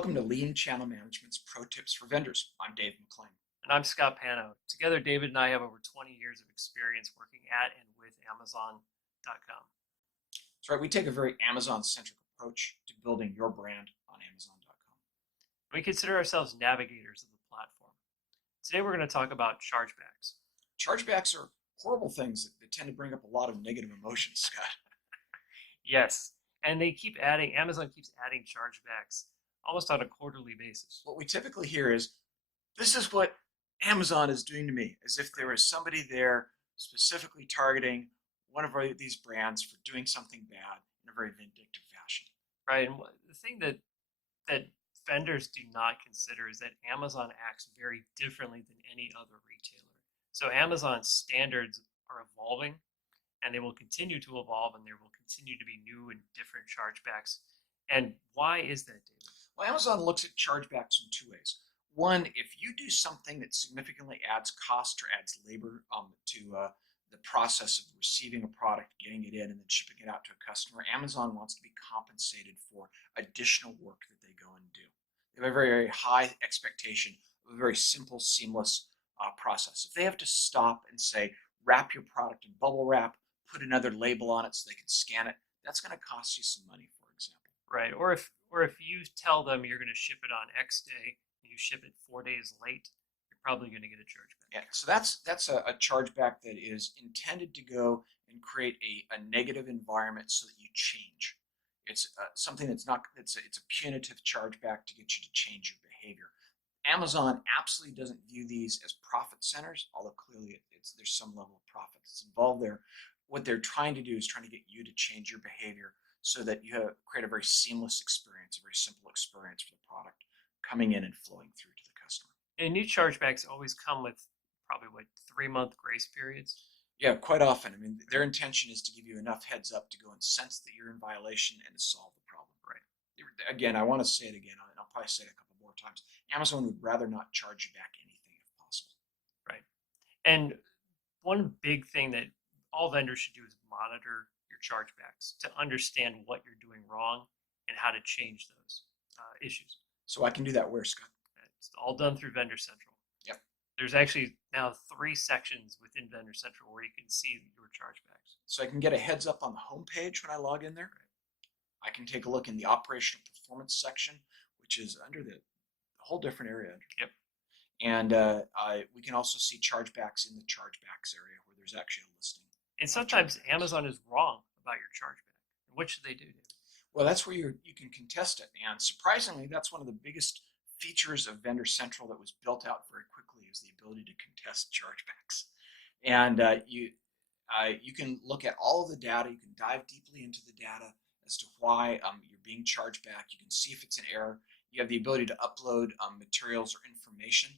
Welcome to Lean Channel Management's Pro Tips for Vendors. I'm Dave McClain. And I'm Scott Pano. Together, David and I have over 20 years of experience working at and with Amazon.com. That's right, we take a very Amazon-centric approach to building your brand on Amazon.com. We consider ourselves navigators of the platform. Today, we're going to talk about chargebacks. Chargebacks are horrible things that tend to bring up a lot of negative emotions, Scott. Yes, and Amazon keeps adding chargebacks almost on a quarterly basis. What we typically hear is, this is what Amazon is doing to me, as if there was somebody there specifically targeting one of these brands for doing something bad in a very vindictive fashion. Right, and the thing that vendors do not consider is that Amazon acts very differently than any other retailer. So Amazon's standards are evolving, and they will continue to evolve, and there will continue to be new and different chargebacks. And why is that, David? Well, Amazon looks at chargebacks in two ways. One, if you do something that significantly adds cost or adds labor to the process of receiving a product, getting it in, and then shipping it out to a customer, Amazon wants to be compensated for additional work that they go and do. They have a very, very high expectation of a very simple, seamless process. If they have to stop and say, wrap your product in bubble wrap, put another label on it so they can scan it, that's going to cost you some money, for example. Right, or if you tell them you're going to ship it on X day, and you ship it 4 days late, you're probably going to get a chargeback. Yeah, so that's a chargeback that is intended to go and create a negative environment so that you change. It's something it's a punitive chargeback to get you to change your behavior. Amazon absolutely doesn't view these as profit centers, although clearly there's some level of profit that's involved there. What they're trying to do is trying to get you to change your behavior so that you create a very seamless experience, a very simple experience for the product coming in and flowing through to the customer. And new chargebacks always come with probably 3-month grace periods. Yeah, quite often. I mean, their intention is to give you enough heads up to go and sense that you're in violation and to solve the problem. Right. Again, I want to say it again, and I'll probably say it a couple more times. Amazon would rather not charge you back anything if possible. Right. And one big thing that all vendors should do is monitor your chargebacks to understand what you're doing wrong and how to change those issues. So I can do that where, Scott? It's all done through Vendor Central. Yep. There's actually now 3 sections within Vendor Central where you can see your chargebacks. So I can get a heads up on the home page when I log in there. I can take a look in the operational performance section, which is under the whole different area. Yep. And we can also see chargebacks in the chargebacks area where there's actually a listing. And sometimes Amazon is wrong about your chargeback. What should they do, David? Well, that's where you can contest it. And surprisingly, that's one of the biggest features of Vendor Central that was built out very quickly is the ability to contest chargebacks. And you can look at all of the data. You can dive deeply into the data as to why you're being charged back. You can see if it's an error. You have the ability to upload materials or information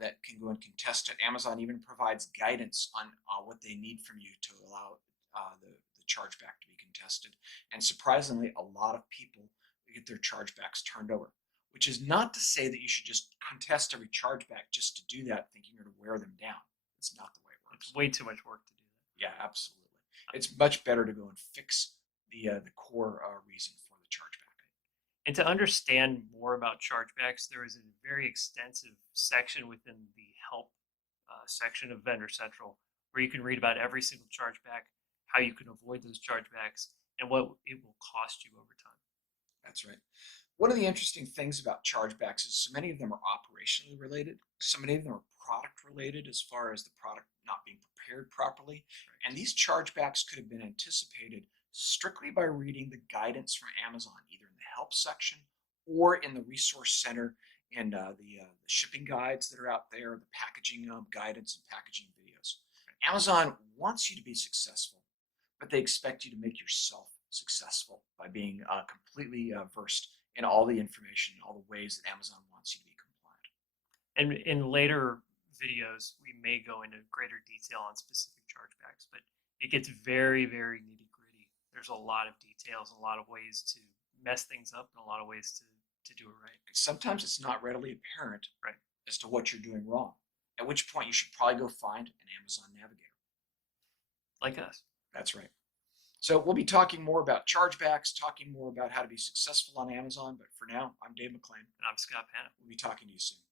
that can go and contest it. Amazon even provides guidance on what they need from you to allow the chargeback to be contested. And surprisingly, a lot of people get their chargebacks turned over, which is not to say that you should just contest every chargeback just to do that, thinking you're going to wear them down. It's not the way it works. It's way too much work to do that. Yeah, absolutely. It's much better to go and fix the core reason for the chargeback. And to understand more about chargebacks, there is a very extensive section within the help section of Vendor Central where you can read about every single chargeback, how you can avoid those chargebacks, and what it will cost you over time. That's right. One of the interesting things about chargebacks is so many of them are operationally related. So many of them are product related as far as the product not being prepared properly. Right. And these chargebacks could have been anticipated strictly by reading the guidance from Amazon, either in the help section or in the resource center and the shipping guides that are out there, the packaging guidance and packaging videos. Amazon wants you to be successful, but they expect you to make yourself successful by being completely versed in all the information, all the ways that Amazon wants you to be compliant. And in later videos, we may go into greater detail on specific chargebacks, but it gets very, very nitty gritty. There's a lot of details, a lot of ways to mess things up, and a lot of ways to do it right. Sometimes it's not readily apparent Right. as to what you're doing wrong, at which point you should probably go find an Amazon navigator. Like us. That's right. So we'll be talking more about chargebacks, talking more about how to be successful on Amazon. But for now, I'm Dave McClain. And I'm Scott Panic. We'll be talking to you soon.